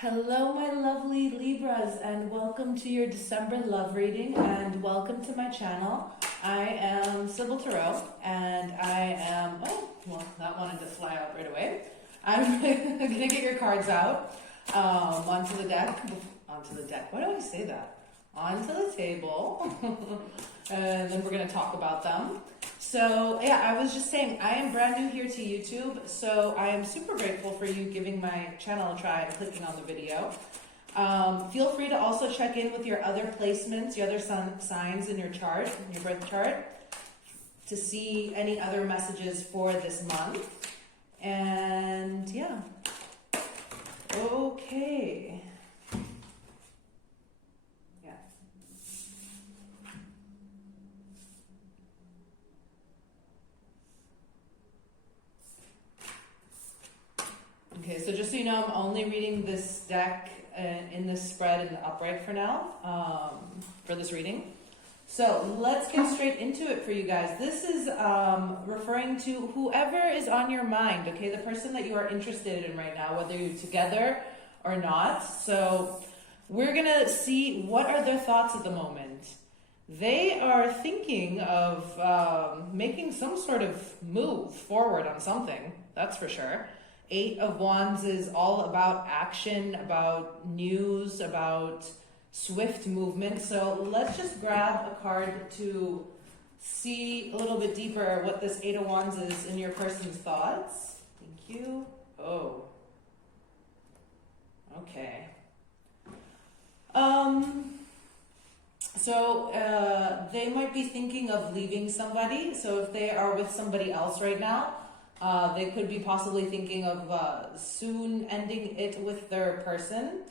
Hello, my lovely Libras, and welcome to your December love reading, and welcome to my channel. I am Sybil Tarot, and I am, oh, well, that wanted to fly out right away. I'm going to get your cards out, onto the deck, why do I say that? Onto the table, and then we're going to talk about them. So yeah, I was just saying, I am brand new here to YouTube, so I am super grateful for you giving my channel a try and clicking on the video. Feel free to also check in with your other placements, your other signs in your chart, in your birth chart, to see any other messages for this month. And yeah, okay. Okay, so just so you know, I'm only reading this deck in this spread in the upright for now, for this reading. So let's get straight into it for you guys. This is referring to whoever is on your mind, okay? The person that you are interested in right now, whether you're together or not. So we're gonna see what are their thoughts at the moment. They are thinking of making some sort of move forward on something, that's for sure. 8 of Wands is all about action, about news, about swift movement. So let's just grab a card to see a little bit deeper what this 8 of Wands is in your person's thoughts. Thank you. Oh. Okay. They might be thinking of leaving somebody. So if they are with somebody else right now, they could be possibly thinking of soon ending it with their person.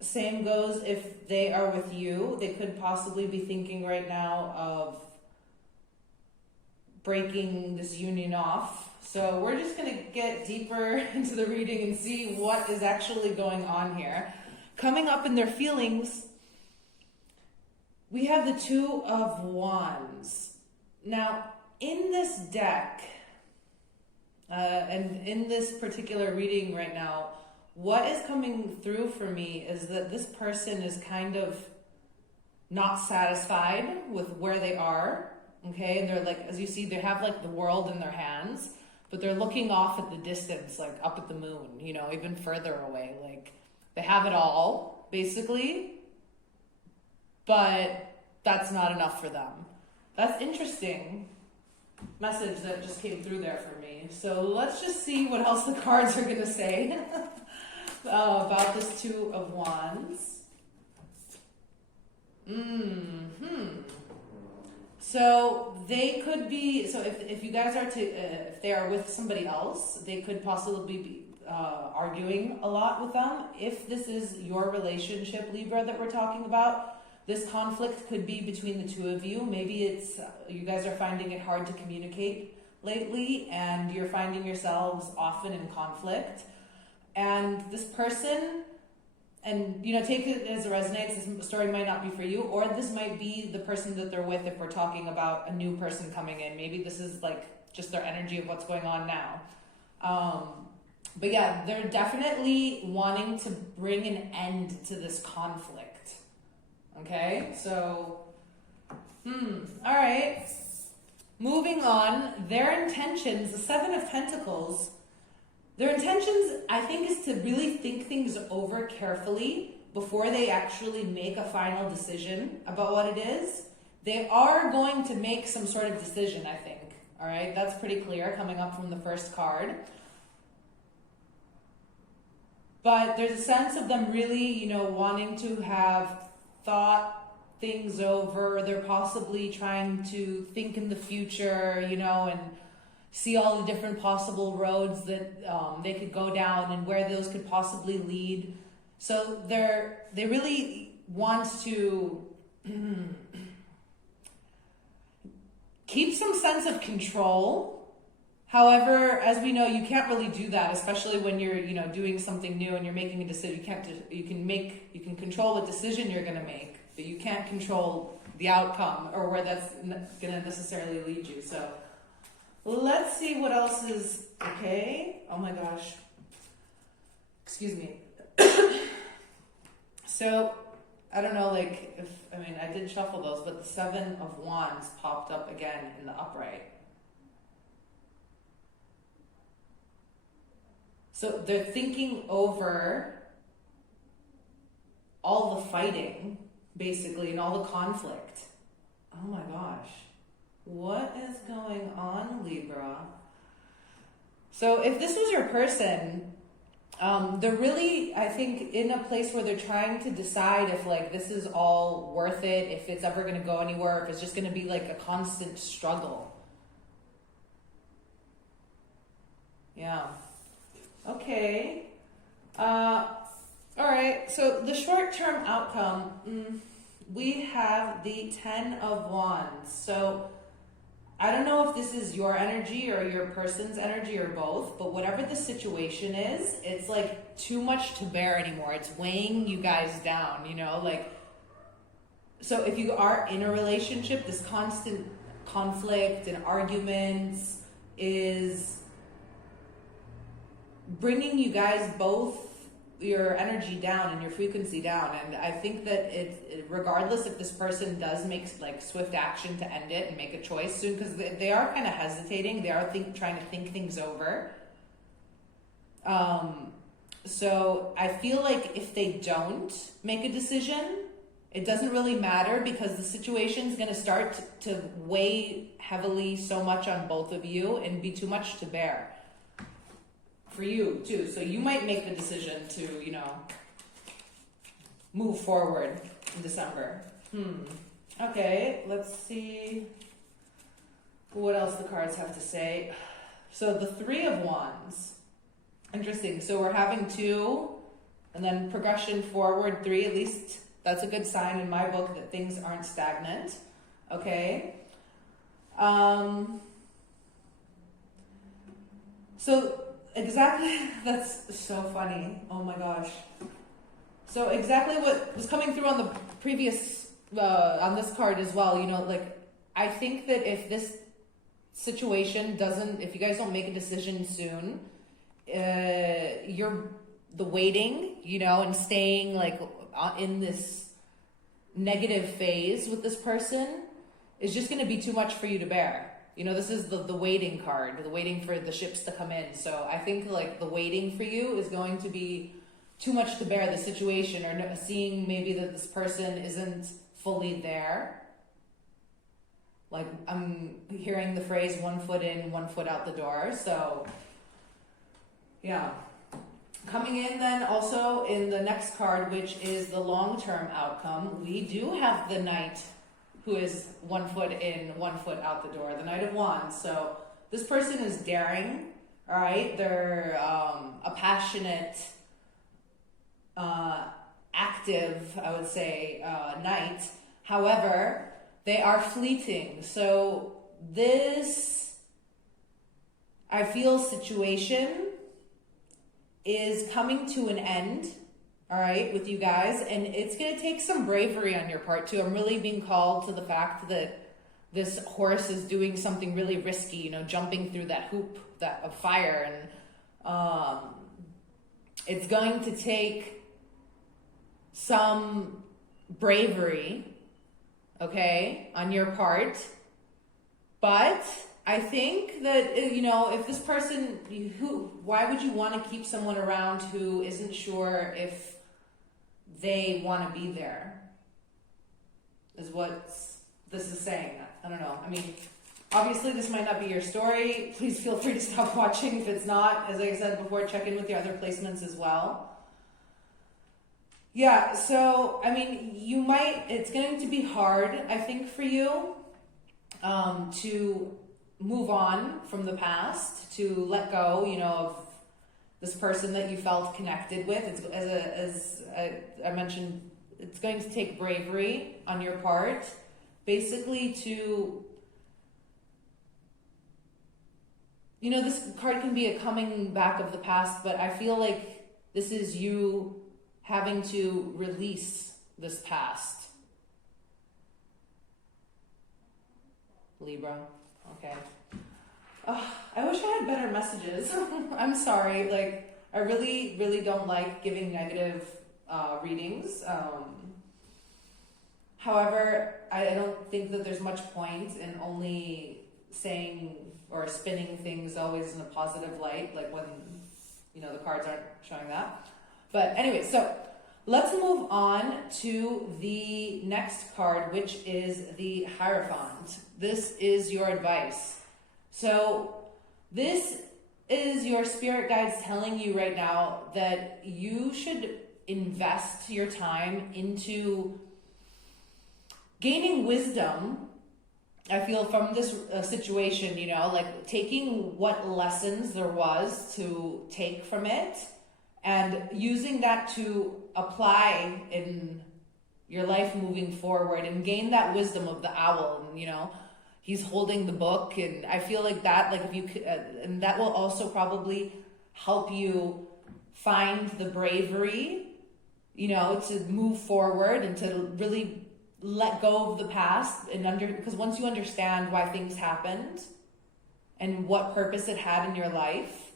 Same goes if they are with you. They could possibly be thinking right now of breaking this union off. So we're just going to get deeper into the reading and see what is actually going on here. Coming up in their feelings, we have the 2 of Wands. Now, in this deck, and in this particular reading right now, what is coming through for me is that this person is kind of not satisfied with where they are, okay? And they're like, as you see, they have like the world in their hands, but they're looking off at the distance, like up at the moon, you know, even further away. Like they have it all, basically, but that's not enough for them. That's interesting message that just came through there for me. So let's just see what else the cards are going to say about this 2 of Wands. So they could be, so if you guys are if they are with somebody else, they could possibly be arguing a lot with them. If this is your relationship, Libra, that we're talking about, this conflict could be between the 2 of you. Maybe it's you guys are finding it hard to communicate lately, and you're finding yourselves often in conflict. And this person, and you know, take it as it resonates. This story might not be for you, or this might be the person that they're with if we're talking about a new person coming in. Maybe this is like just their energy of what's going on now. But yeah, they're definitely wanting to bring an end to this conflict. Okay, so, all right. Moving on, their intentions, the 7 of Pentacles, their intentions, I think, is to really think things over carefully before they actually make a final decision about what it is. They are going to make some sort of decision, I think. All right, that's pretty clear coming up from the first card. But there's a sense of them really, you know, wanting to have thought things over. They're possibly trying to think in the future, you know, and see all the different possible roads that they could go down and where those could possibly lead. So they really want to keep some sense of control. However, as we know, you can't really do that, especially when you're, you know, doing something new and you're making a decision. You can control what decision you're going to make, but you can't control the outcome or where that's going to necessarily lead you. So let's see what else is okay. Oh my gosh. Excuse me. So, I don't know, like, I did shuffle those, but the Seven of Wands popped up again in the upright. So they're thinking over all the fighting, basically, and all the conflict. Oh my gosh. What is going on, Libra? So if this was your person, they're really, I think, in a place where they're trying to decide if, like, this is all worth it, if it's ever going to go anywhere, if it's just going to be, like, a constant struggle. Yeah. Okay. All right. So the short-term outcome, we have the Ten of Wands. So I don't know if this is your energy or your person's energy or both, but whatever the situation is, it's like too much to bear anymore. It's weighing you guys down, you know, like, so if you are in a relationship, this constant conflict and arguments is bringing you guys both, your energy down and your frequency down. And I think that regardless if this person does make like swift action to end it and make a choice soon, because they are kind of hesitating, they are trying to think things over. So I feel like if they don't make a decision, it doesn't really matter, because the situation is going to start to weigh heavily so much on both of you and be too much to bear. For you too. So you might make the decision to, you know, move forward in December. Okay, let's see what else the cards have to say. So the Three of Wands. Interesting. So we're having two and then progression forward three. At least that's a good sign in my book that things aren't stagnant. Okay. So exactly, that's so funny. Oh my gosh. So exactly what was coming through on the previous, on this card as well, you know, like, I think that if this situation if you guys don't make a decision soon, the waiting, you know, and staying like in this negative phase with this person is just going to be too much for you to bear. You know, this is the waiting card, the waiting for the ships to come in. So I think like the waiting for you is going to be too much to bear the situation, or seeing maybe that this person isn't fully there. Like, I'm hearing the phrase 1 foot in, 1 foot out the door. So yeah. Coming in then also in the next card, which is the long-term outcome, we do have the Knight, who is 1 foot in, 1 foot out the door, the Knight of Wands. So this person is daring, all right? They're a passionate, active, I would say, knight. However, they are fleeting. So this, I feel, situation is coming to an end, all right, with you guys, and it's going to take some bravery on your part too. I'm really being called to the fact that this horse is doing something really risky, you know, jumping through that hoop of fire, and it's going to take some bravery, okay, on your part. But I think that, you know, if this person, why would you want to keep someone around who isn't sure if they want to be there, is what this is saying. I don't know. I mean, obviously this might not be your story. Please feel free to stop watching if it's not. As I said before, check in with your other placements as well. Yeah, so, I mean, it's going to be hard, I think, for you to move on from the past, to let go, you know, of this person that you felt connected with. It's, as I mentioned, it's going to take bravery on your part, basically to, you know, this card can be a coming back of the past, but I feel like this is you having to release this past. Libra. Okay. Oh, I wish I had better messages. I'm sorry. Like, I really, really don't like giving negative readings. However, I don't think that there's much point in only saying or spinning things always in a positive light, like when, the cards aren't showing that. But anyway, so let's move on to the next card, which is the Hierophant. This is your advice. So this is your spirit guides telling you right now that you should invest your time into gaining wisdom. I feel from this situation, like taking what lessons there was to take from it and using that to apply in your life moving forward and gain that wisdom of the owl. And, he's holding the book, and I feel like that, like if you could, and that will also probably help you find the bravery, to move forward and to really let go of the past because once you understand why things happened and what purpose it had in your life,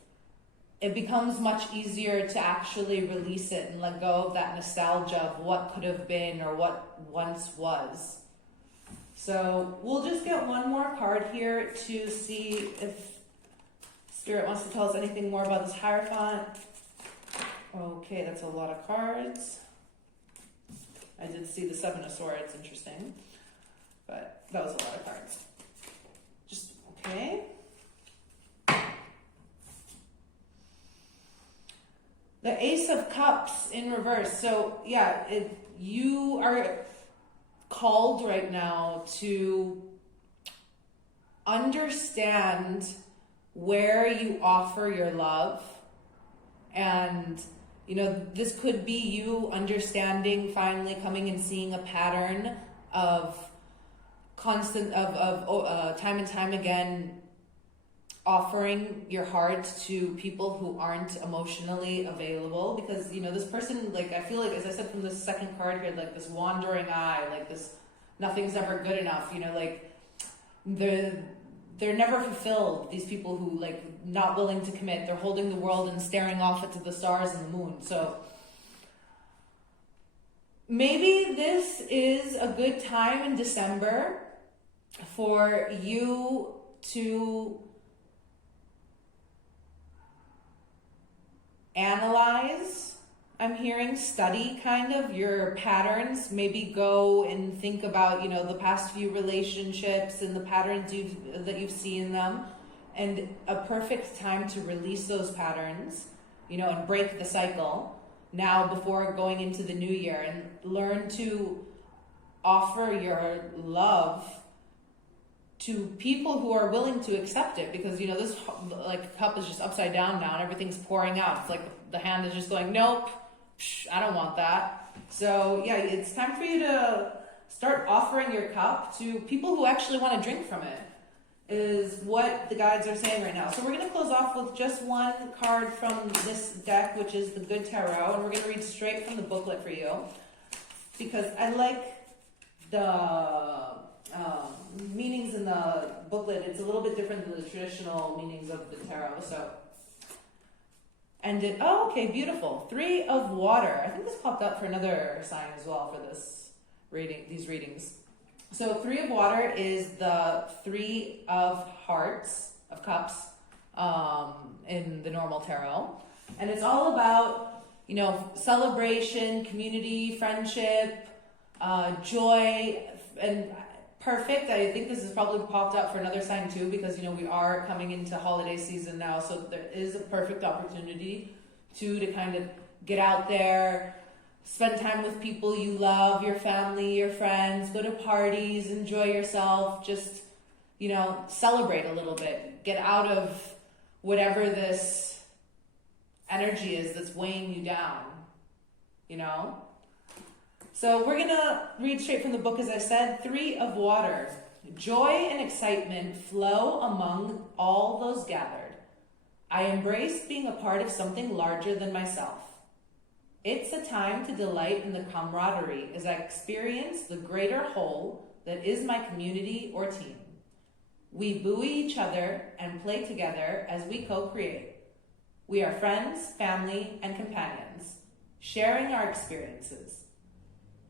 it becomes much easier to actually release it and let go of that nostalgia of what could have been or what once was. So we'll just get one more card here to see if Spirit wants to tell us anything more about this Hierophant. Okay, that's a lot of cards. I did see the Seven of Swords, interesting. But that was a lot of cards. Just, okay. The Ace of Cups in reverse. So, yeah, you are called right now to understand where you offer your love. And this could be you understanding, finally coming and seeing a pattern of constant, time and time again, offering your heart to people who aren't emotionally available. Because, this person, like, I feel like, as I said from the second card here, like this wandering eye, like this, nothing's ever good enough, like they're never fulfilled, these people who, like, not willing to commit. They're holding the world and staring off into the stars and the moon. So maybe this is a good time in December for you to analyze, I'm hearing, study kind of your patterns, maybe go and think about, the past few relationships and the patterns that you've seen in them, and a perfect time to release those patterns, and break the cycle now before going into the new year, and learn to offer your love to people who are willing to accept it. Because, this like cup is just upside down now and everything's pouring out. It's like the hand is just going, nope, I don't want that. So yeah, it's time for you to start offering your cup to people who actually want to drink from it, is what the guides are saying right now. So we're going to close off with just one card from this deck, which is the Good Tarot, and we're going to read straight from the booklet for you, because I like the meanings in the booklet. It's a little bit different than the traditional meanings of the tarot. So, and okay, beautiful. 3 of Water. I think this popped up for another sign as well for this reading, these readings. So 3 of Water is the 3 of Hearts, of Cups, in the normal tarot. And it's all about, celebration, community, friendship, joy, and perfect. I think this has probably popped up for another sign too, because, we are coming into holiday season now. So there is a perfect opportunity to kind of get out there, spend time with people you love, your family, your friends, go to parties, enjoy yourself, just, celebrate a little bit. Get out of whatever this energy is that's weighing you down, So we're going to read straight from the book, as I said. 3 of Water. Joy and excitement flow among all those gathered. I embrace being a part of something larger than myself. It's a time to delight in the camaraderie as I experience the greater whole that is my community or team. We buoy each other and play together as we co-create. We are friends, family, and companions, sharing our experiences.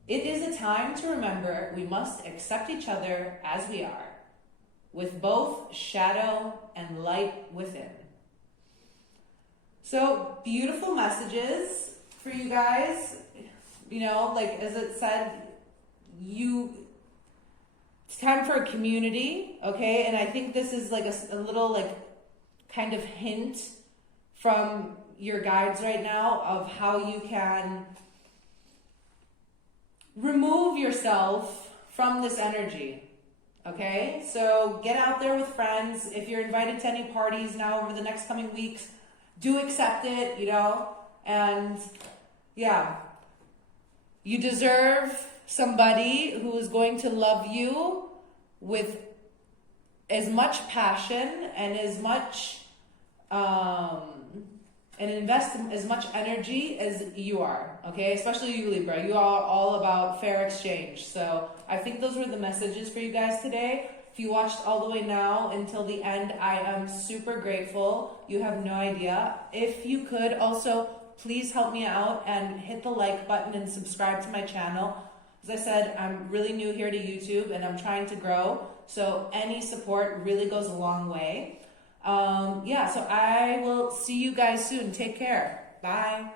It is a time to remember we must accept each other as we are, with both shadow and light within. So, beautiful messages for you guys. You know, like as it said, it's time for a community, okay? And I think this is like a little like kind of hint from your guides right now of how you can remove yourself from this energy, okay? So get out there with friends. If you're invited to any parties now over the next coming weeks, do accept it, you know? And yeah, you deserve somebody who is going to love you with as much passion and as much and invest as much energy as you are, okay? Especially you, Libra. You are all about fair exchange. So I think those were the messages for you guys today. If you watched all the way now until the end, I am super grateful. You have no idea. If you could also, please help me out and hit the like button and subscribe to my channel. As I said, I'm really new here to YouTube and I'm trying to grow. So any support really goes a long way. Yeah, so I will see you guys soon. Take care. Bye.